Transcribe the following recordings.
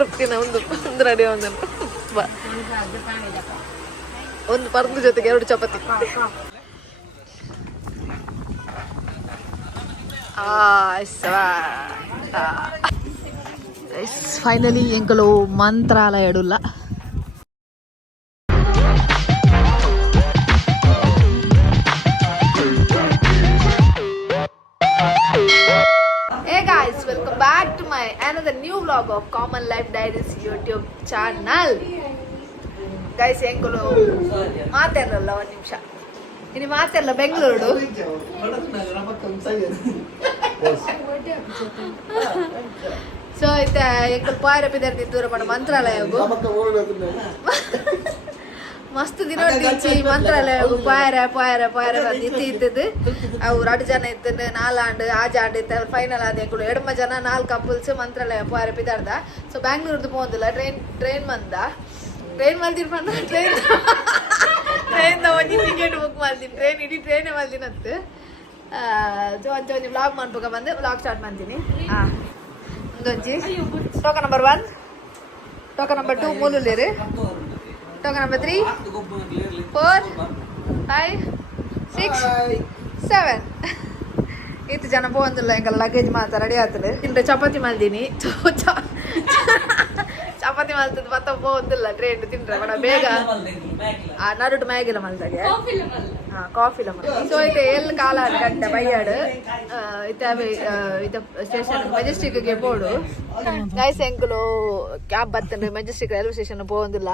ತೃಪ್ತಿನ ಒಂದು ಒಂದು ರಡಿ ಒಂದು ಒಂದು ಪರ್ದು ಜೊತೆಗೆ ಎರಡು chapati. Finally ಎಂಕಲು Mantralayam another of common life diaries YouTube channel. Guys ಎಂಕುಲು ಮಾತಾಡಲ್ಲ ಒಂದು ನಿಮಿಷ. ಇನ್ನು ಮಾತಾಡಲ್ಲ ಬೆಂಗಳೂರು. ಸೊ ಇತ್ತ ಎಂಕುಲು ಪಾಯರ ಪಿದರ್ತಿ ದೂರ ಮಾಡ ಮಂತ್ರಾಲಯಗು? ಮಸ್ತ್ ದಿನ ಟೀಚಿ ಮಂತ್ರಾಲಯ ಪಾಯರ ಪಾಯರ ಪಾಯರ ಇತ್ತು ಇದ್ದದ್ದು. ಅವ್ರು ಅಡು ಜನ ಇತ್ತು ನಾಲಾಂಡು ಆಜಾಂಡ್ ಇತ್ತು ಫೈನಲ್ ಆದ ಕೂಡ ಎಡಮ ಜನ ನಾಲ್ಕು ಕಪಲ್ಸ್ ಮಂತ್ರಾಲಯ ಪಾಯರ ಪಿದಾರ್ದ. ಸೊ ಬ್ಯಾಂಗ್ಳೂರ್ದು ಪೋಂದಿಲ್ಲ ಟ್ರೈನ್ ಟ್ರೈನ್ ಬಂದ ಟ್ರೈನ್ ಮಲ್ದಿರ್ ಬಂದ ಟ್ರೈನ್ ಟ್ರೈನ್ ಒಂಜಿ ಟಿಕೆಟ್ ಬುಕ್ ಮಾಡ್ತೀನಿ ಟ್ರೈನ್ ಇಡೀ ಟ್ರೈನ್ ಮಲ್ದಿನತ್ತು ಸೊ ಒಂಚ ಒಂಜಿ ವ್ಲಾಗ್ ಮಾಡ್ಬೇಕ ಬಂದು. ವ್ಲಾಗ್ ಸ್ಟಾರ್ಟ್ ಮಾಡ್ತೀನಿ. ಹಾಂ ಒಂದೊಂಜಿ token number one token number two ಮೂಲೂಲೇರು number three four five six seven ಇತ್ತು ಜನ ಬಂದಿಲ್ಲ ಈಗ ಲಗೇಜ್ ಮಾತ್ರ ರೆಡಿ ಆಗ್ತದೆ. ಇಂಟ ಚಪಾತಿ ಮಲ್ದೀನಿ ಚಪಾತಿ ಮಲ್ತದ ಮತ್ತೊಬ್ಬ ಒಂದಿಲ್ಲ ಟ್ರೈನ್ ತಿಂದ್ರೆ ಬಡ ಬೇಗ. ಆ ನರುಟು ಮ್ಯಾಗಿಲ್ಲ ಮಲ್ದಾಗೆ. ಹಾ ಕಾಫಿ ಸೊ ಇದು ಎಲ್ಲಿ ಕಾಲ ಗಂಟೆ, ಬೈಯಾಡು. ಇತ್ತ ಇತ್ತ ಸ್ಟೇಷನ್ ಮೆಜೆಸ್ಟಿಕ್ಗೆ ಬೋರ್ಡು ಗೈಸ್ ಎಂಕುಲು ಕ್ಯಾಬ್ ಬರ್ತಂದ್ರೆ ಮೆಜೆಸ್ಟಿಕ್ ರೈಲ್ವೆ ಸ್ಟೇಷನ್ ಪೋಂದಿಲ್ಲ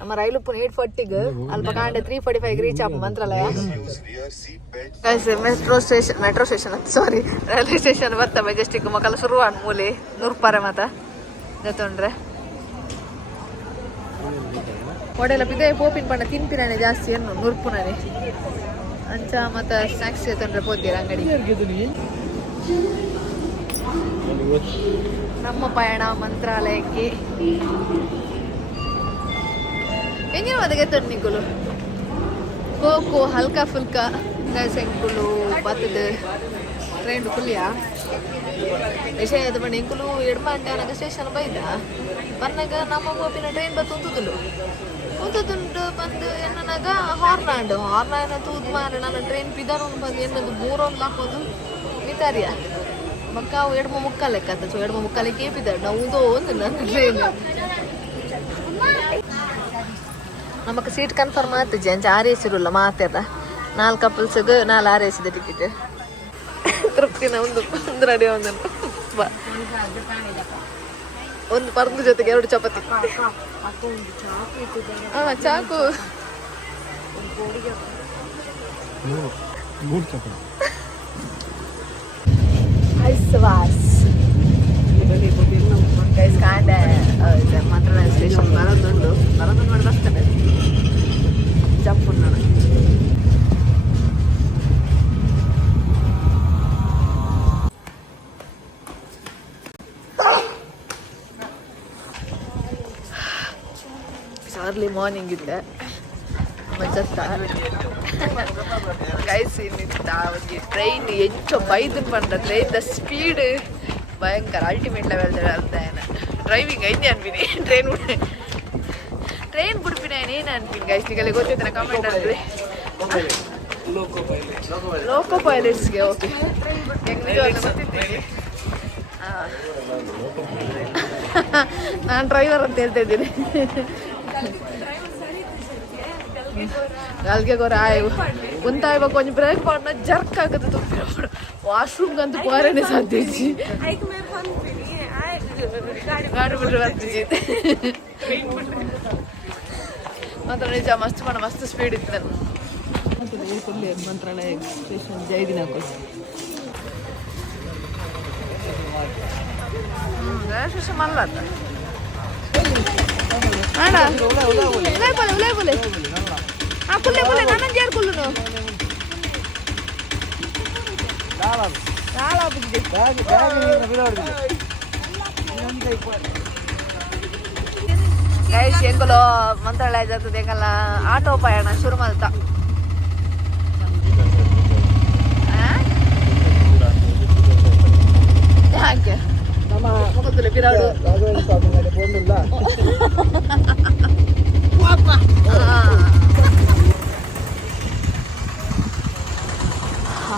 ನಮ್ಮ ರೈಲು ಪುನ ಏಟ್ ಫೋರ್ಟಿಗೆ ಅಲ್ಪ ಕಾಂಡೆ reach ಆಪ Mantralayam. Guys metro station metro station sorry railway station ಬರ್ತಾ ಮೆಜೆಸ್ಟಿಕ್ ಮಕ್ಕಳ ಶುರುವಾಡ್ ಮೂಲೆ. ನೂರ್ಪಾರೆ ಮಾತ. ಜೊತೊಂಡ್ರೆ ಒಡೆಲ್ಲ ಬಿದೆ ಪೋಪಿನ ಪಂಡ ತಿಂತಿರಾನೆ ಜಾಸ್ತಿ, ಏನು ನುರ್ಪುನಾನೆ. ಅಂಚ ಮತ್ತ ಸ್ನಾಕ್ಸ್ ತಂದ್ರೆ ಪೋತೀರ ಅಂಗಡಿ ನಮ್ಮ ಪಯಣ ಮಂತ್ರಾಲಯಕ್ಕೆ. ಎಂಜಿನ ಅದಕ್ಕೆ ತಣ್ಣಿಗಳು ಕೋಕು, ಹಲ್ಕಾ ಫುಲ್ಕಾ ಸೆಂಕುಲು ಬತ್ತದ ಟ್ರೈನ್ ಕುಲಿಯಾ ವಿಷಯ ಅದು ಬಣ್ಣ ಇಂಕುಲು ನನಗ ಸ್ಟೇಷನ್ ಬೈದ ಬಂದಾಗ ನಮ್ಮ ಗೋಪಿನ ಟ್ರೈನ್ ಬತ್ತು ಉಂತುದುಂಟು ಬಂದು ಎನ್ನನಾಗ ಹಾರ್ನಾಡು ಆಂಡು ಹಾರ್ನ್ ಆಯ್ನ ತೂದ್ ಮಾರ ನನ್ನ ಟ್ರೈನ್ ಪಿದಾರು ಬಂದು ಎನ್ನದು ಬೋರೊಂದು ಹಾಕೋದು ಮಿತಾರಿಯ ಮಕ್ಕ, ಅವು ಎಡ್ಮ ಮುಕ್ಕ ಲೆಕ್ಕ ಸೊ ಎಡ್ಮ ಮುಕ್ಕ ಲೆಕ್ಕ ಏಪಿದಾಡು ನಾವು ಉದೋ ಒಂದು ನನ್ನ ಟ್ರೈನ್ ನಮಕ್ ಸೀಟ್ ಕನ್ಫರ್ಮ್ ಆತಜಿ ಅಂಚ ಆರ್ ಎಸ್ ಇರಲ್ಲ ಮಾತಾಡ ನಾಲ್ಕು ಕಪಲ್ಸ್ಗೆ ನಾಲ್ ಆರ್ ಎಸ್ ಇದೆ ಟಿಕೆಟ್ ತೃಪ್ತಿನ ಒಂದು ಒಂದು ರೆಡಿ ಒಂದು ಬಾ. ಒಂದು ಪರ್ದು ಜೊತೆಗೆ ಎರಡು ಚಪಾತಿ ಹಾ ಚಾಕು ಐಸ್ವಾಸ್ ಗೈಸ್ ಕಾಂಡೆ ಮಂತ್ರಾಲಯ ಸ್ಟೇಷನ್ ಬರೋದುಂಟು ಬರೋದು ಮಾಡಿ ಬರ್ತೇನೆ ಜಂಪ್ ನಾನು ಅರ್ಲಿ ಮಾರ್ನಿಂಗ್ ಇದ್ದೆ ಗೈಸ್ ಇನ್ನಿತ್ತ ಒಂದು ಟ್ರೈನ್ ಹೆಚ್ಚು ಬೈದನ್ ಬಂದ ಟ್ರೈನ್ ಸ್ಪೀಡ್ ಭಯಂಕರ. ಅಲ್ಟಿಮೇಟ್ ಲೆವೆಲ್ ಅಲ್ದೇನ ಡ್ರೈವಿಂಗ್ ಐನೇ ಅನ್ಬಿನಿ. ಟ್ರೈನ್ ಟ್ರೈನ್ ಬಿಡ್ಬಿನ ಏನು ಅನ್ಬಿನಿ ಗೈಸ್ ನಿಗಲ್ಲಿ ಗೊತ್ತಿದ್ದಾನೆ ಕಮೆಂಟ್ ಅಂದ್ರೆ ಲೋಕೋ ಪೈಲಟ್ಸ್ಗೆ ಓಕೆ ಗೊತ್ತಿದ್ದೀನಿ ನಾನು ಡ್ರೈವರ್ ಅಂತ ಹೇಳ್ತಾ ಇದ್ದೀನಿ. ಅಲ್ಗೆ ಗೊರ, ಆಯ್ ಉಂತಾಯ್ವ ಕೊಂಚ ಬ್ರೇಕ್ ಮಾಡ್ನ, ಜರ್ಕ್ ಆಗತ್ತೆ ತುಪ್ಪಿನ ವಾಶ್ರೂಮ್ ಅಂತೂ ಕೋರನೆ ಸಾಧ್ಯ. ಗಾಡಿ ಬಿಟ್ರೆ ಬರ್ತಿಜಿ ಮಾತ್ರ ನಿಜ, ಮಸ್ತ್ ಮಾಡ, ಮಸ್ತ್ ಸ್ಪೀಡ್ ಇತ್ತು ಮಂತ್ರಾಲಯ ಸ್ಟೇಷನ್ ಜೈದಿನ ಸ್ಟೇಷನ್ ಮಲ್ಲ ಅಣ್ಣ ಉಲೈ ಬೋಲೆ ಉಲೈ ಬೋಲೆ. ఆ కుల్లే కుల్లే నన్ను చేరుకుల్లు దాదాపు దాదాపు బ్యాగ్ బ్యాగ్ నీరు విలవడు ಗೈಸ್ ಹೆಂಗಲೋ ಮಂತ್ರಾಲಯ ಜೊತೆ ಹೆಂಗಲ್ಲ ಆಟೋ ಪಯಣ ಶುರು ಮಾಡ್ತಾ ಯಾಕೆ ಮುಖದಲ್ಲಿ ಬಿರಾಡು ಹಾ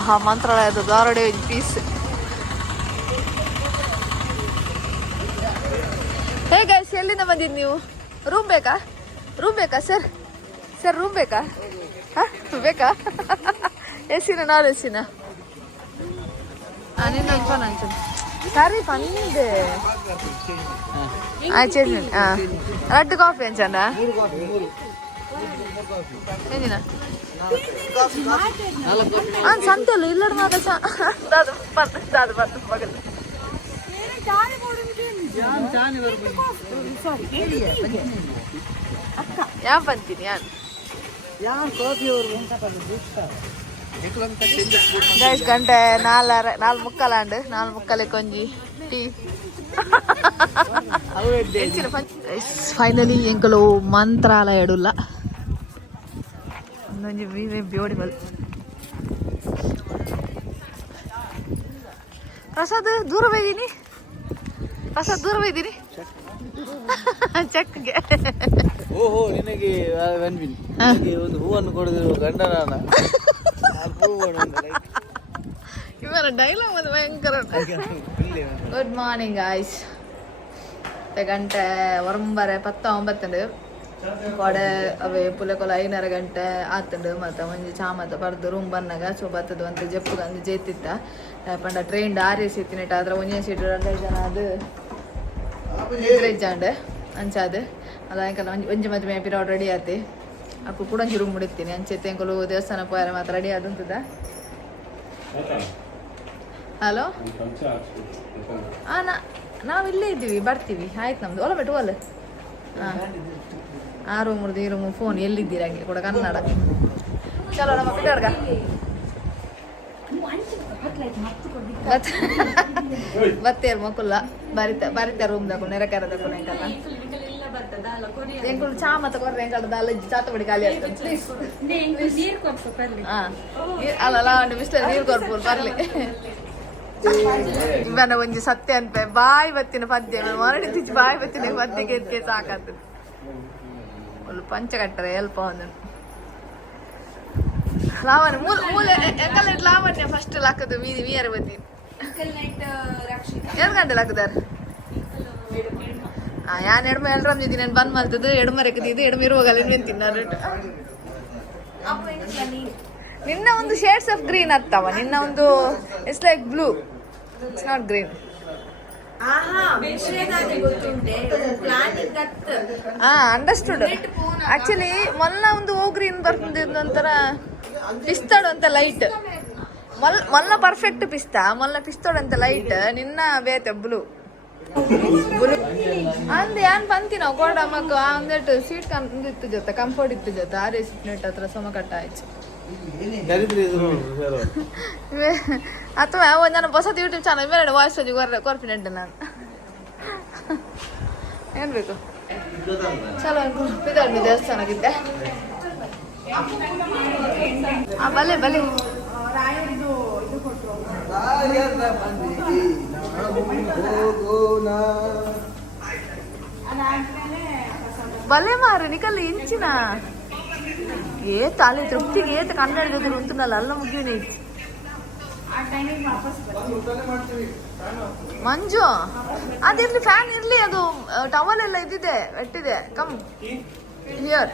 ಆಹಾ ಮಂತ್ರಾಲಯದ ದಾರಡೆ ಇನ್ ಪೀಸ್ ಹೇಗೆ ಎಲ್ಲಿಂದ ಬಂದಿದ್ದು ನೀವು? ರೂಮ್ ಬೇಕಾ? ರೂಮ್ ಬೇಕಾ ಸರ್ ಸರ್ ರೂಮ್ ಬೇಕಾ? ಹಾಂ ಬೇಕಾ? ಎಸಿನ ನಾಲ್ ಎಸಿನ ನೀನು ಅನ್ಫೋನ್ ಅಂತೀನಿ ಸರಿ ಬಂದಿದೆ ಹಾಂ. ಚೇಂಜ್ ಹಾಂ ರೆಡ್ ಕಾಫಿ ಅಂಚನ? ಏನಿನ? ಆ ಸಂತೆಲ್ಲ ಇಲ್ಲಡ ಮಾತ್ರ ಚಾ ದಾದು ಬಂದು ದಾದು ಬಂದು ಮಗಲ್ ಯಾ ಬಂತೀನಿ ಯಾನ್? ಗೈಸ್ ಗಂಟೆ ನಾಲ್ಕರ ನಾಲ್ ಮುಕ್ಕಲಾಂಡ್ ನಾಲ್ ಮುಕ್ಕಲೆ ಕೊಂಜಿ ಟೀ. ಫೈನಲಿ ಎಂಕಲು ಮಂತ್ರಾಲಯ ಎಡುಲ್ಲ ಒಂದೊಂಜಿ ವೀವೇ ಬ್ಯೂಟಿಫುಲ್ ಪ್ರಸಾದ್ ದೂರ ಬೈದೀನಿ ಪ್ರಸಾದ್ ದೂರ ಬೈದೀನಿ ಚೆಕ್ಗೆ ಓಹೋ ನಿನಗೆ ವೆನ್ವಿನ್ ನಿನಗೆ ಒಂದು ಹೂವನ್ನು ಕೊಡದಿರುವ ಗಂಡ ನಾನ ಇವರ ಡೈಲಾಗ್ ಒಂದು ಭಯಂಕರ ಗುಡ್ ಮಾರ್ನಿಂಗ್ ಗಾಯ್ಸ್ ಗಂಟೆ ಒಂಬರೆ ಪತ್ತ ಒಂಬತ್ತುಂಡು ಕೊಡೆ ಅವೇ ಪುಲೆಕೊಲ ಐನರ ಗಂಟೆ ಆತುಂಡು ಮಾತ ಒಂಜಿ ಚಾಮತ ಬರ್ದು ರೂಮ್ ಬನ್ನಾಗ ಸೊ ಬತ್ತದು ಅಂತ ಜಪ್ಪು ಅಂದು ಜೇತಿತ್ತ. ಪಂಡ ಟ್ರೈನ್ ಆರ್ ಸಿತ್ತಿನಿಟ್ಟ ಆದ್ರೆ ಒಂಜೇ ಸೀಟ್ ಎರಡು ಜನ ಅದು ಇದ್ರೆಜ್ಜಾಂಡೆ ಅಂಚಾದೆ ಅದು ಆಯ್ಕಲ್ಲ ಒಂಜಿ ಒಂಜಿ ಮೇ ಪಿರಾವ್ ರೆಡಿ ಆತಿ. ಅಕ್ಕು ಕೂಡ ಒಂಜಿ ರೂಮ್ ಮುಡಿತೀನಿ, ಅಂಚೆ ತೆಂಕಲು ದೇವಸ್ಥಾನ ಪೋಯಾರ ಮಾತ್ರ ರೆಡಿ ಆದಂತದ. ಹಲೋ ಹಾಂ ನಾವು ಇಲ್ಲೇ ಇದ್ದೀವಿ, ಬರ್ತೀವಿ. ಆಯ್ತು ನಮ್ದು. ಒಲ ಬಿಟ್ಟು ಒಲ್ಲ ಹಾಂ. ಆ ರೂಮ್ ಈ ರೂಮ್ ಫೋನ್ ಎಲ್ಲಿದ್ದೀರ ಹಾಗೆ? ಕೂಡ ಕನ್ನಡ. ಚಲೋ, ನಮ್ಮ ಬಿಡರ್ಗ ಬತ್ತೇರು ಮಕ್ಕಳ ಬರಿತ ಬರಿತ ರೂಮ್ ದಾಕು ನೆರಕಾರ ದಾಕು ನೆಂಕಲ್ಲ ಎಂಕುಲು ಚಾ ಮತ್ತೆ ಕೊರ್ರೆ ಎಂಕಲ್ದ ಅಲ್ಲ ಚಾತ ಬಡಿ ಖಾಲಿ ಅಲ್ಲ ಬಿಸ್ಲ ನೀರು ಕೊಡ್ಬೋದು, ಬರ್ಲಿ. ಇವನ ಒಂಜಿ ಸತ್ಯ ಅಂತ. ಬಾಯಿ ಬತ್ತಿನ ಪದ್ಯ ಮರಳಿ ತಿಚ್ಚಿ ಬಾಯಿ ಬತ್ತಿನ ಪದ್ಯ ಎದ್ಕೆ ಸಾಕಾತು ಪಂಚ ಕಟ್ಟರೆ ಎಲ್ಪ ಒಂದು. ಲಾವಣ್ಯ ಮೂಲ ಮೂಲ ಎಂಕಲ್ಲ ಲಾವಣ್ಯ ಫಸ್ಟ್ ಲಾಕದು ಮೀನಿ ಮೀಯರ್ ಬತ್ತಿ ಎರಡು ಗಂಟೆ ಲಾಕದಾರ ಆ ಯಾನ್ ಎಡ್ಮ ಎಲ್ರಮ್ ಇದ್ದೀನಿ ನಾನು ಬಂದ್ ಮಾಡ್ತದ್ದು ಎಡ್ಮ ರೆಕ್ಕದಿದ್ದು ಎಡಮ ಇರುವಾಗಲ್ಲ ಇನ್ವೆಂತೀನಿ ನಾನು? ನಿನ್ನ ಒಂದು ಶೇಡ್ಸ್ ಆಫ್ ಗ್ರೀನ್ ಅತ್ತವ ನಿನ್ನ ಒಂದು it's like blue it's not green ಹಾ ಅಂಡರ್ಸ್ಟುಡ್ ಆಕ್ಚುಲಿ ಮೊನ್ನ ಒಂದು ಓ ಗ್ರೀನ್ ಬರ್ತದೆ ಒಂಥರ ಪಿಸ್ತಾಡು ಅಂತ ಲೈಟ್ ಮೊಲ್ ಮೊನ್ನ ಪರ್ಫೆಕ್ಟ್ ಪಿಸ್ತಾ ಮೊನ್ನ ಪಿಸ್ತೋಡ್ ಅಂತ ಲೈಟ್ ನಿನ್ನ ಬೇತೆ ಬ್ಲೂ ಬ್ಲೂ ಅಂದ್ ಏನ್ ಬಂತಿ ನಾವು? ಗೋಡ ಮಗ ಅಂದಟ್ಟು ಸೀಟ್ ಕಂದಿತ್ತು ಇತ್ತು ಜೊತೆ ಕಂಫರ್ಟ್ ಇತ್ತು ಜೊತೆ ಆರೇ ಎಸ್ ನೆಟ್ ಹತ್ರ ಸಮ ಕಟ್ಟ ಆಯ್ತು. ದರಿದ್ರ ಇದು ನೋಡು ಸರ್ ಇವೆ- ಅಥವಾ ಒಂದು ನನ್ನ ಹೊಸ ಯೂಟ್ಯೂಬ್ ಚಾನಲ್ ಇವೆರಡು ವಾಯ್ಸ್ ವಾಗಿ ಕೊರ ಕಾನ್ಫಿಡೆಂಟ್ ನಾನು ಏನ್ ಬೇಕು ಚಲೋ ಪಿದಾಡ್ಮಿ ದೇವಸ್ಥಾನಕ್ಕಿದ್ದೆ ಆ ಬಲೆ ಬಲೆ ಬಲೆ ಮಾರು ನಿಕಲ್ಲಿ ಇಂಚಿನ ಅಲ್ಲಿ ತೃಪ್ತಿಗೆ ಏತ ಕನ್ನಡ ಜೊತೆ ಉಂಟುನಲ್ಲ, ಅಲ್ಲ ಮುಗಿಯುನಿ. ಮಂಜು ಅದಿರ್ಲಿ ಫ್ಯಾನ್ ಇರ್ಲಿ, ಅದು ಟವಲ್ ಎಲ್ಲ ಇದ್ದಿದೆ ಎಟ್ಟಿದೆ ಕಮ್ ಹಿಯರ್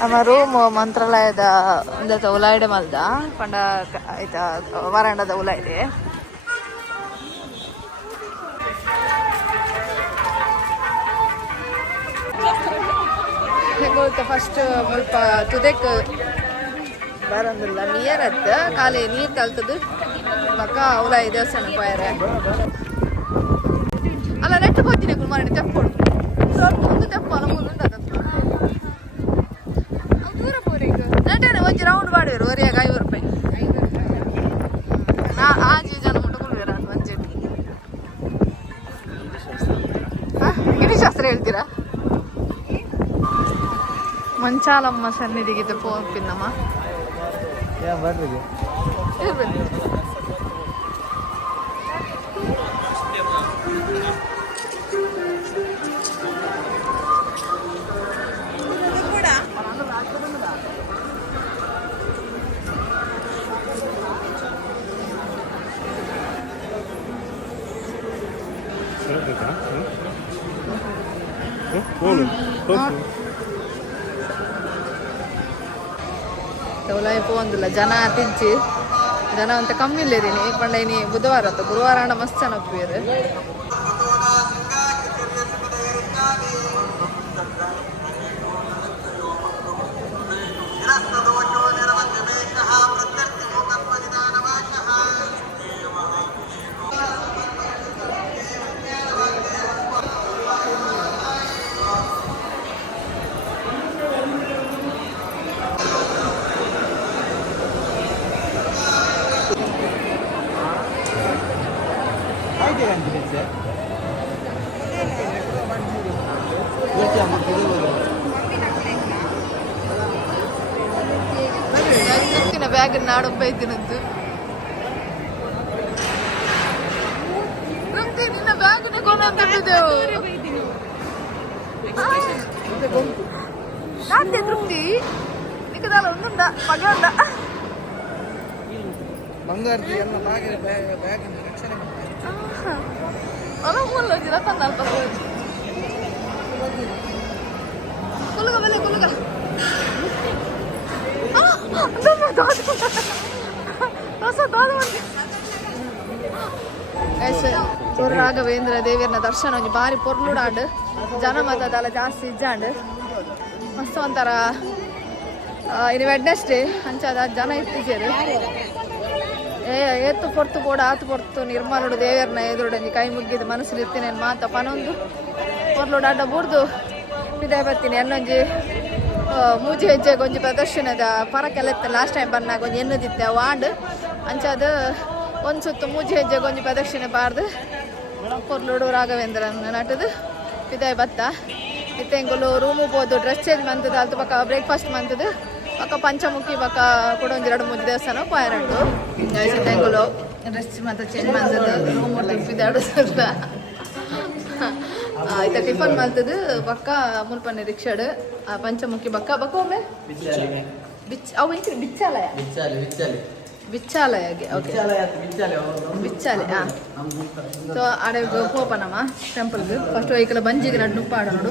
ನಮ್ಮ ರೂಮ್ ಮಂತ್ರಾಲಯದ ಒಂದತ್ತ ಉಲಾಯ್ಡೆ ಮಲ್ದ ಪಂಡ ಆಯ್ತಾ ವರಾಂಡದ ಉಲಾಯ್ಡೆ ಹೆಂಗೋತ ಫಸ್ಟ್ ಸ್ವಲ್ಪ ತುದೆಕ್ ಬರಂದಿಲ್ಲ ನಿಯರ್ ಅತ್ತ ಖಾಲಿ ನೀರ್ ಕಲ್ತದು ಪಕ್ಕ ಉಲಾಯಿ ದೇವಸ್ಥಾನ ಪಾಯರ ಅಲ್ಲ ನೆಟ್ಟು ಹೋಗ್ತೀನಿ ಕುಮಾರಣ್ಣ ತೆಪ್ಪೋಡು ಸ್ವಲ್ಪ ಒಂದು ತೆಪ್ಪು ಅಲ್ಲ ಮೂರು ಒಂಜಿ ರೌಂಡ್ ಮಾಡುವರು ಒರಿಯಾಗ ಐವತ್ತು ರೂಪಾಯಿ. ನಾ ಆಜಿ ಜನ ಮುಟ್ಟುಕೊಳ್ಳುವರ ಒಂಚೆ ಗಿರಿ ಶಾಸ್ತ್ರ ಹೇಳ್ತೀರಾ? ಮಂಚಾಲಮ್ಮ ಸನ್ನಿಧಿಗೆ ಫೋನ್ ಪಿನ್ನಮ್ಮ. ಬರ್ರಿ. ತೆವಲಾಯಿ ಪೋಂದಿಲ್ಲ ಜನ ತಿಂಚಿ ಜನ ಅಂತ ಕಮ್ಮಿ ಇಲ್ಲೇರಿನಿ ಪಂಡ ಇನಿ ಬುಧವಾರ ಅಂತ ಗುರುವಾರ ಅಂಡ ಮಸ್ತ್ ಜನ ನಾಡು ಬೈದಿನದ್ದು ತೃಪ್ತಿ ನಿನ್ನ ಬ್ಯಾಗ್ ಕೊಂಡಂತಿದ್ದೆವು ನಾತೆ ತೃಪ್ತಿ. ನಿಕ್ಕದಲ್ಲ ಒಂದುಂಡ ಮಗ ಉಂಡ ಬಂಗಾರದಿ ಎಲ್ಲ ಬ್ಯಾಗ್ ಬ್ಯಾಗ್ ರಕ್ಷಣೆ ಅಲ್ಲ ಮೂಲ ಜಿರ ತಂದ ಅಲ್ಪ ಕುಲುಗ ಬಲೆ ಕುಲಗ. ஒரு ராகவேந்திர ದೇವಿಯರ್ನ ದರ್ಶನ ಒಂಜಿ ಬಾರಿ ಪೊರ್ಲುಡಾಂಡ್ ಜನ ಮತದಲ್ಲ ಜಾಸ್ತಿ ಇಜ್ಜಾಂಡ್ ಮಸ್ತ್ ಒಂಥರ ಇನ್ನು ವೆಡ್ನೆಸ್ಡೇ ಅಂಚಾದ ಜನ ಇತ್ತಿದ್ದೇರು ಏ ಏತ್ತು ಪೊರ್ತು ಕೂಡ ಆತು ಪೊರ್ತು ನಿರ್ಮಲುಡು ದೇವಿಯರ್ನ ಎದುರುಡಂಜಿ ಕೈ ಮುಗ್ಗಿದ ಮನಸ್ಸಲ್ಲಿ ಇರ್ತೀನಿ ಮಾತ ಪನೊಂದು ಪೊರ್ಲುಡಾಂಡ ಬುಡ್ದು ವಿದಾಯ ಬರ್ತೀನಿ ಎಲ್ಲೊಂಜಿ ಆ, ಮೂಜಿ ಹೆಜ್ಜೆ ಗೊಂಜಿ ಪ್ರದರ್ಶನದ ಪರಕೆಲ್ಲ ಇತ್ತು ಲಾಸ್ಟ್ ಟೈಮ್ ಬಂದಾಗ ಒಂಜಿ ಎನ್ನದಿತ್ತೆ ವಾಂಡ್ ಅಂಚಾದ ಒಂದು ಸುತ್ತು ಮೂಜಿ ಹೆಜ್ಜೆ ಗೊಂಜಿ ಪ್ರದರ್ಶನ ಬಾರ್ದು ಪೊರ್ಲುಡು ರಾಘವೇಂದ್ರನ್ ನಟದು ಪಿದಾಯ್ ಬತ್ತ ಇತ್ತೆಂಗುಲು ರೂಮು ಹೋದು ಡ್ರೆಸ್ ಚೇಂಜ್ ಮಂತದ ಅಲ್ತು ಪಕ್ಕ ಬ್ರೇಕ್ಫಾಸ್ಟ್ ಮಂತದ ಪಕ್ಕ ಪಂಚಮುಖಿ ಪಕ್ಕ ಕೂಡ ಒಂದು ಎರಡು ಮೂರು ದೇವಸ್ಥಾನ ಪಾಯರಂಟು ಇತ್ತೆಂಗುಲು ಡ್ರೆಸ್ ಮತ್ತೆ ಚೇಂಜ್ ಮಂತದ ರೂಮ್ ತಿಪ್ಪಿದಾಡು ಆಯ್ತಾ ಟಿಫನ್ ಮಾಡ್ತದ ಬಕ್ಕ ಮುಲ್ಪನೆ ರಿಕ್ಷಾಡ್ ಪಂಚಮುಖಿ ಬಕ್ಕ. ಬಕ್ಕ ಒಮ್ಮೆ? ಬಿಚ್ ಅವು ಇಂಚ ಬಿಚ್ಚಾಲಯ ಬಿಚ್ಚಾಲೆ ಬಿಚ್ಚಾಲೆ ಬಿಚ್ಚಾಲಯಗೆ ಓಕೆ. ಬಿಚ್ಚಾಲೆ ಸೊ ಆಡೆ ಹೋಪನಮ್ಮ ಟೆಂಪಲ್ಗೆ ಫಸ್ಟ್ ಐಕಲ ಬಂಜಿಗೆ ನಡು. ನುಪ್ಪಾಡ ನೋಡು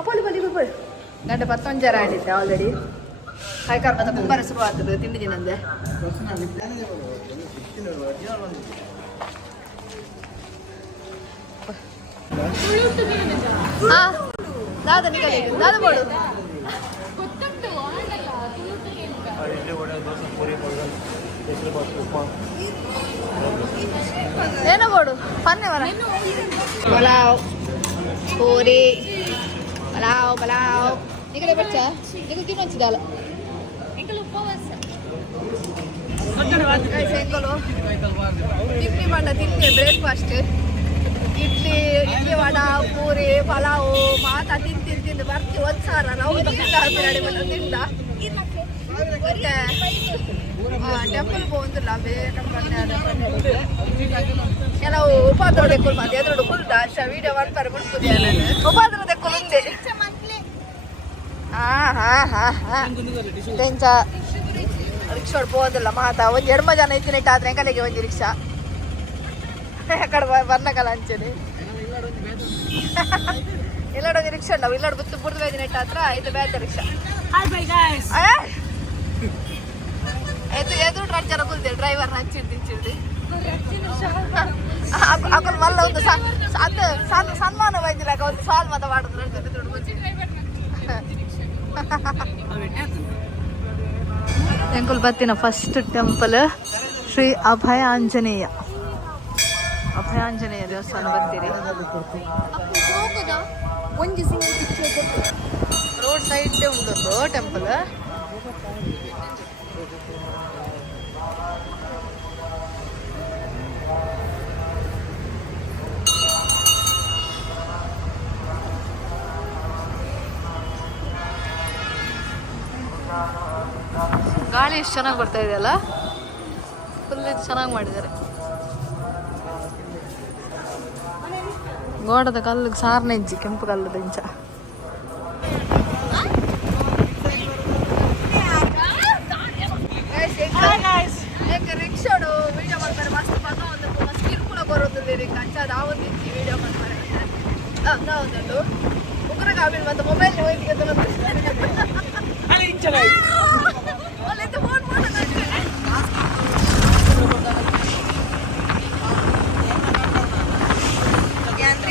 ಅಪ್ಪಳಿ ಬಲಿ ಬಲಿ ಗಂಟೆ ಪತ್ತೊಂದು ಜರ ಆಡಿದ್ದೆ ಆಲ್ರೆಡಿ ಕಾಯ್ಕಾರ ಮತ್ತೆ ಕುಂಬಾರ ಶುರು ಆಗ್ತದೆ ತಿಂಡಿ ದಿನಂದೆ. ದಾದ ನಿಗಲಿ ದಾದ ಬೋಡು ಏನೋ ಬೋಡು ಪನ್ನೆ ವರ ಪಲಾವ್. ಪೂರಿ. ಪಲಾವ್ ಪಲಾವ್. ನಿಗಡೆ ಬಚ್ಚ ತಿನ್ನೊಚ್ಚಿದಲ್ಲ ಸೆಂಗೋಲು ತಿಂಡಿ ಬಣ್ಣ ತಿಂಡಿ ಬ್ರೇಕ್ಫಾಸ್ಟ್. ಇಡ್ಲಿ ಇಡ್ಲಿ ವಡ, ಪೂರಿ, ಪಲಾವು, ಮಾತ ತಿಂದು ತಿಂದು ತಿಂದು ಬರ್ತಿ ಒಂದ್ ಸಾವಿರ ನಾವು ತಿಂಡ ಬಂದ ತಿಂದ. ಮತ್ತೆ ಟೆಂಪಲ್ ಹೋಗುದಿಲ್ಲ ಬೇರೆ ಕೆಲವು ಉಪಾದ್ರೆ ಕುಲ್ ಮತ್ತೆ ಎದುರು ಕುಲ್ದ, ಅಷ್ಟ ವಿಡಿಯೋ ಮಾಡ್ತಾರೆ ಬಿಡ್ಬೋದು ಉಪಾದ್ರ ತೆಕ್ಕೊಂಡು ಉಂಡೆ ಹಾ ಹಾ ಹಾ. ಹಾ ರಿಕ್ಷಾ ಹೋಗೋದಿಲ್ಲ ಮಾತಾ. ಒಂದು ಎಡ್ಮ ಜನ ಇತ್ತಿನ ಇಟ್ಟಾದ್ರೆ ಕಲೆಗೆ ಒಂದು ರಿಕ್ಷಾ? ಕಡೆ ಬರ್ನಕಲ್ಲ ಅಂಚನೆ ಇಲ್ಲೊಂದು ರಿಕ್ಷಾ ಉಂಡವು ಇಲ್ಲೋಡು ಬುತ್ತು ಬುಡ್ದು ಬೇದಿನ ಇಟ್ಟಾತ್ರ ಇದು ಬೇತ ರಿಕ್ಷಾ. ಎದು ಎದುರು ಎರಡು ಜನ ಕುಲ್ದೆ ಡ್ರೈವರ್ ಹಂಚಿಡ್ದು ಹಿಂಚಿಡ್ದು ಅಕ್ಕಲ್ ಮಲ್ಲ ಒಂದು ಅದು ಸನ್ ಸನ್ಮಾನ ಬೈದಿರಾಗ ಒಂದು ಸಾಲ್ ಮತ ಮಾಡಿದ್ರು ಅಂತ ದುಡ್ಡು ಮುಂಚೆ. ಎಂಕುಲ್ ಬತ್ತಿನ ಫಸ್ಟ್ ಟೆಂಪಲ್ ಶ್ರೀ ಅಭಯ ಆಂಜನೇಯ. ಅಭಯ ಆಂಜನೇಯ ದೇವಸ್ಥಾನ ಬರ್ತೀರಿ? ರೋಡ್ ಸೈಡ್ ಉಂಟು ಟೆಂಪಲ್ ಗಾಳಿ ಎಷ್ಟು ಚೆನ್ನಾಗಿ ಬರ್ತಾ ಇದೆಯಲ್ಲ? ಫುಲ್ ಚೆನ್ನಾಗಿ ಮಾಡಿದ್ದಾರೆ. ಗೋಡದ ಕಲ್ಲಿಗೆ ಸಾರನೆ ಇಜ್ಜಿ ಕೆಂಪು ಕಲ್ಲದ ಇಂಚ ರಿಕ್ಷಾಡು ವಿಡಿಯೋ ಮಾಡ್ತಾರೆ ಮಸ್ತ್ ಪಕ್ಕ ಒಂದು ಮಸ್ತ್ ಕಿರುಕುಳ ಬರೋದಿಲ್ಲ ರೀ ಕಂಚ ದಾವತ್ ಇಜ್ಜಿ ವಿಡಿಯೋ ಮಾಡ್ತಾರೆ ದಾವತ್ತುಂಡು ಉಗ್ರ ಪೂರ ಕಾಬಿಲ್ ಮತ್ತೆ ಮೊಬೈಲ್ ಹೋಯ್ತು ಫೋನ್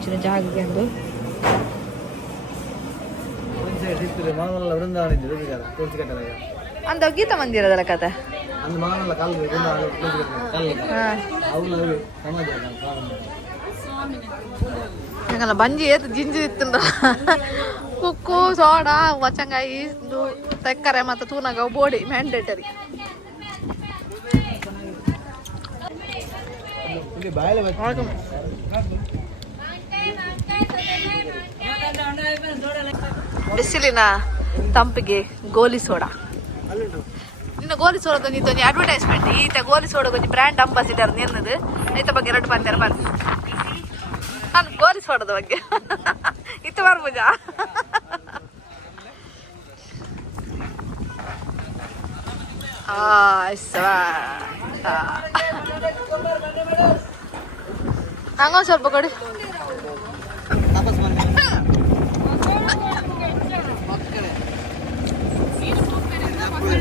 ಕಟ್ಟದಾಗ ಜಾಗಕ್ಕೆ ಹಾ ಅಂದ ಗೀತ ಮಂದಿರದಲ್ಲ ಕತೆ ಹಂಗಲ್ಲ ಬಂಜಿ ಏತ್ ಜಿಂಜಿ ಇತ್ತಂದ ಕುಕ್ಕು ಸೋಡ ವಚಂಗಾಯಿ ತೆಕ್ಕರೆ ಮತ್ತು ತೂನಗ ಬೋಡಿ ಮ್ಯಾಂಡೇಟರಿ ಇಲ್ಲಿ ಬಿಸಿಲಿನ ತಂಪಿಗೆ ಗೋಲಿ ಸೋಡಾ. ನಿನ್ನ ಗೋಲಿ ಸೋಡದ ನಿಂತು ಅಡ್ವರ್ಟೈಸ್ಮೆಂಟ್ ಈತ ಗೋಲಿ ಸೋಡಗ ಒಂಜಿ ಬ್ರ್ಯಾಂಡ್ ಅಂಬಾಸಿಡರ್ ನಿನ್ನದು. ಐತ ಬಗ್ಗೆ ಎರಡು ಪಂದ್ಯರ ಬಂದು. ನಾನು ಗೋಲಿ ಸೋಡದ ಬಗ್ಗೆ. ಇತ್ತು ಬರ್ಬೋದ ಹಂಗೊಂದು ಸ್ವಲ್ಪ ಕೊಡಿ.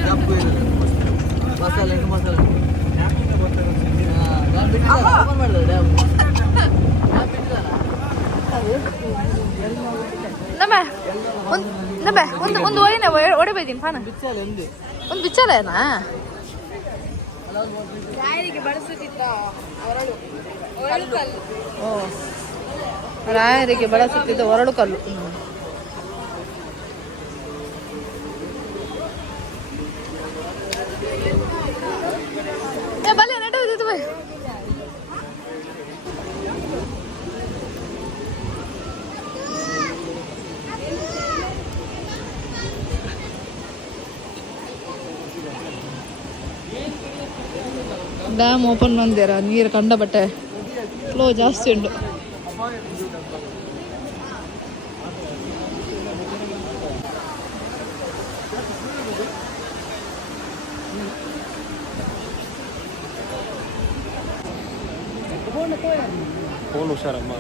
ಡಬ್ಬು ಇರೋದು ಮಸಾಲೆ ಮಸಾಲೆ ನಮ್ಮ ಒಂದು ಒಂದು ಒಯ್ನ ಒಡೆಬೇದೀನಿ ಪಾನ. ಒಂದು ಬಿಚ್ಚಲೇನಾ ಓ ರಾಯರಿಗೆ ಬಳಸುತ್ತಿದ್ದ ಒರಳು ಕಲ್ಲು. ಡ್ಯಾಮ್ ಓಪನ್ ಮಂದಿರ ನೀರು ಕಂಡ ಬಟ್ಟೆ ಫ್ಲೋ ಜಾಸ್ತಿ ಉಂಟು. ಫೋನ್ ಹುಷಾರಮ್ಮ.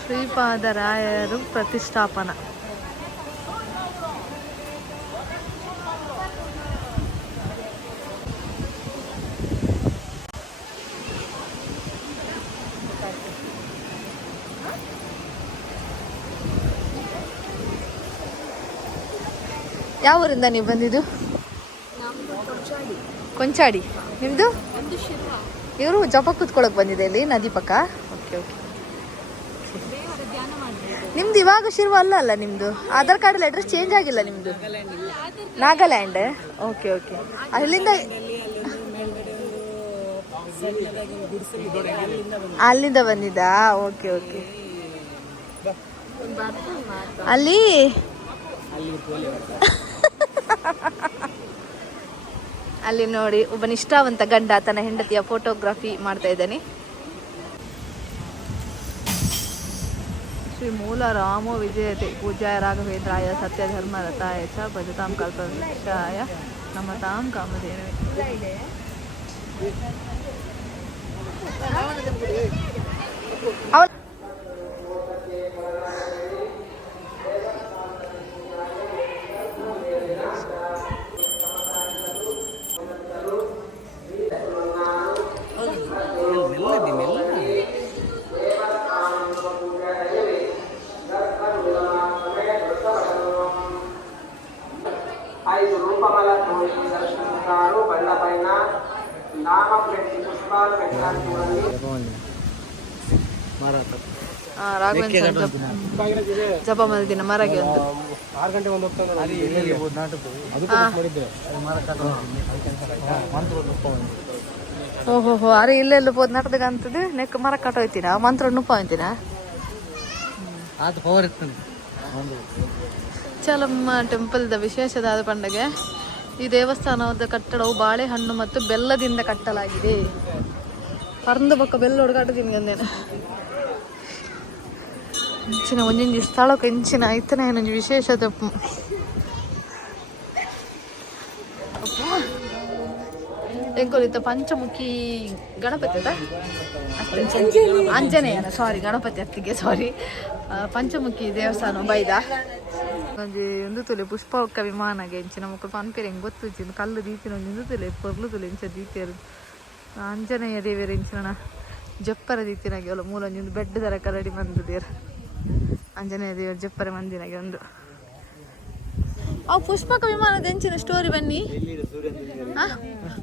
ಶ್ರೀಪಾದರಾಯರು ಪ್ರತಿಷ್ಠಾಪನಾ. ಯಾವ ಊರಿಂದ ನೀವು ಬಂದಿದ್ದು? ಕೊಂಚಾಡಿ. ನಿಮ್ದು? ಇವರು ಜಪ ಕೂತ್ಕೊಳಕ್ ಬಂದಿದೆ ಇಲ್ಲಿ, ನದಿ ಪಕ್ಕ. ಓಕೆ ಓಕೆ ನಿಮ್ದು ಇವಾಗ ಶಿರ್ವ ಅಲ್ಲ ಅಲ್ಲ ನಿಮ್ದು? ಆಧಾರ್ ಕಾರ್ಡ್ ಅಡ್ರೆಸ್ ಚೇಂಜ್ ಆಗಿಲ್ಲ ನಿಮ್ದು? ನಾಗಾಲ್ಯಾಂಡ್. ಓಕೆ ಓಕೆ ಅಲ್ಲಿಂದ ಅಲ್ಲಿಂದ ಬಂದಿದ್ದಾ? ಓಕೆ ಓಕೆ ಅಲ್ಲಿ ಅಲ್ಲಿ ನೋಡಿ ಒಬ್ಬ ನಿಷ್ಠಾವಂತ ಗಂಡ ತನ್ನ ಹೆಂಡತಿಯ ಫೋಟೋಗ್ರಫಿ ಮಾಡ್ತಾ ಇದ್ದಾನೆ. ಶ್ರೀ ಮೂಲ ರಾಮೋ ವಿಜಯತೆ ಪೂಜಾಯ ರಾಘವೇಂದ್ರಾಯ ಸತ್ಯ ಧರ್ಮ ರಥಾಯ ಚ ಭಜತಾಂ ಕಲ್ಪವೃಕ್ಷಾಯ ನಮತಾಂ ಕಾಮಧೇನವೆ. ಅವಳ ದಿನಲ್ಲ ఐదు రూపముల దర్శించుతారు ಜಪ ಮಲ್ದಿನ ಮರಗೆ ಒಂದು. ಆರು ಗಂಟೆ ಒಂದು ಹೋಗ್ತಾರೆ ಅದು ಮಾಡಿದ್ದೆ. ಓಹೋ ಹೋ ಅರೆ ಇಲ್ಲೆಲ್ಲ ಹೋದ್ ನಟದಾಗ ಅಂತದ್ದು ನೆಕ್ ಮರ ಕಟ್ಟೋಯ್ತೀನ ಮಂತ್ರ ನುಪ್ಪ ಅಂತೀನ ಚಲಮ್ಮ ಪವರ್ ದ ಒಂದು ಚಲಮ್ಮ ಟೆಂಪಲ್ದ ವಿಶೇಷವಾದ ಪಂಡಗೆ ಈ ದೇವಸ್ಥಾನದ ಕಟ್ಟಡವು ಬಾಳೆಹಣ್ಣು ಮತ್ತು ಬೆಲ್ಲದಿಂದ ಕಟ್ಟಲಾಗಿದೆ. ಪರಂದ ಪಕ್ಕ ಬೆಲ್ಲ ಹುಡುಗಾಟ ತಿನ್ಗಂದೇನೆ ಇಂಚಿನ ಒಂದೊಂದು ಸ್ಥಳಕ್ಕೆ ಇಂಚಿನ ಐತನ ಏನೊಂದು ವಿಶೇಷತೆ? ಎಂಕೊಲಿತ ಪಂಚಮುಖಿ ಗಣಪತಿ ಅದ ಆಂಜನೇಯನ ಸಾರಿ ಗಣಪತಿ ಅತ್ತಿಗೆ ಸಾರಿ ಪಂಚಮುಖಿ ದೇವಸ್ಥಾನ ಬೈದ. ಒಂಜಿ ಒಂದು ತುಲೆ ಪುಷ್ಪಕ್ಕ ವಿಮಾನಗೆ ಇಂಚಿನ ಮಕ್ಕಳು ಪಂಪಿರ ಹೆಂಗೆ ಕಲ್ಲು ದೀತಿನ ಒಂದು ಇಂದು ತುಲೆ ಪೊರ್ಲು ತುಲೆ ಇಂಚ ದೀತಿಯರು. ಆಂಜನೇಯ ದೇವಿಯರು ಇಂಚಿನ ಜಪ್ಪರ ದೀತಿನಾಗೆ ಅಲ್ಲ ಮೂಲ ಒಂದು ಬೆಡ್ ದರ ಕರಡಿ ದೇವರು. ಆಂಜನೇಯ ದೇವರು ಜಪ್ಪರ ಮಂದಿನಾಗೆ ಒಂದು. ಅವು ಪುಷ್ಪಕ ವಿಮಾನದ ಎಂಚಿನ ಸ್ಟೋರಿ ಬನ್ನಿ?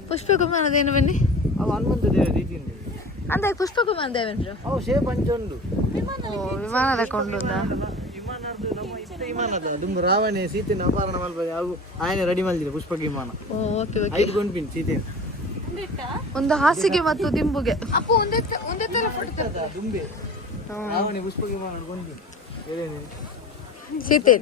ಪುಷ್ಪಕ ವಿಮಾನದ ಏನು ಬನ್ನಿ? ಅವು ಹನುಮಂತ ದೇವರ ರೀತಿ ಉಂಟು. ಅಂದ ಪುಷ್ಪಕ ವಿಮಾನ ವಿಮಾನದ ನಮ್ಮ ಇತ್ತ ವಿಮಾನದ ದುಂಬು ರಾವಣೆ ಸೀತೆನ ಅಪಹರಣ ಮಲ್ಪದೆ ಹಾಗೂ ಆಯನೆ ರೆಡಿ ಮಲ್ದಿಲ್ಲ ಪುಷ್ಪಕ ವಿಮಾನ ಐದು ಗೊಂಡ್ಪಿನ್ ಸೀತೆ. ಒಂದು ಹಾಸಿಗೆ ಮತ್ತು ದಿಂಬುಗೆ. ದುಂಬೆ. ರಾವಣೆ ಪುಷ್ಪಕ ವಿಮಾನ Siete.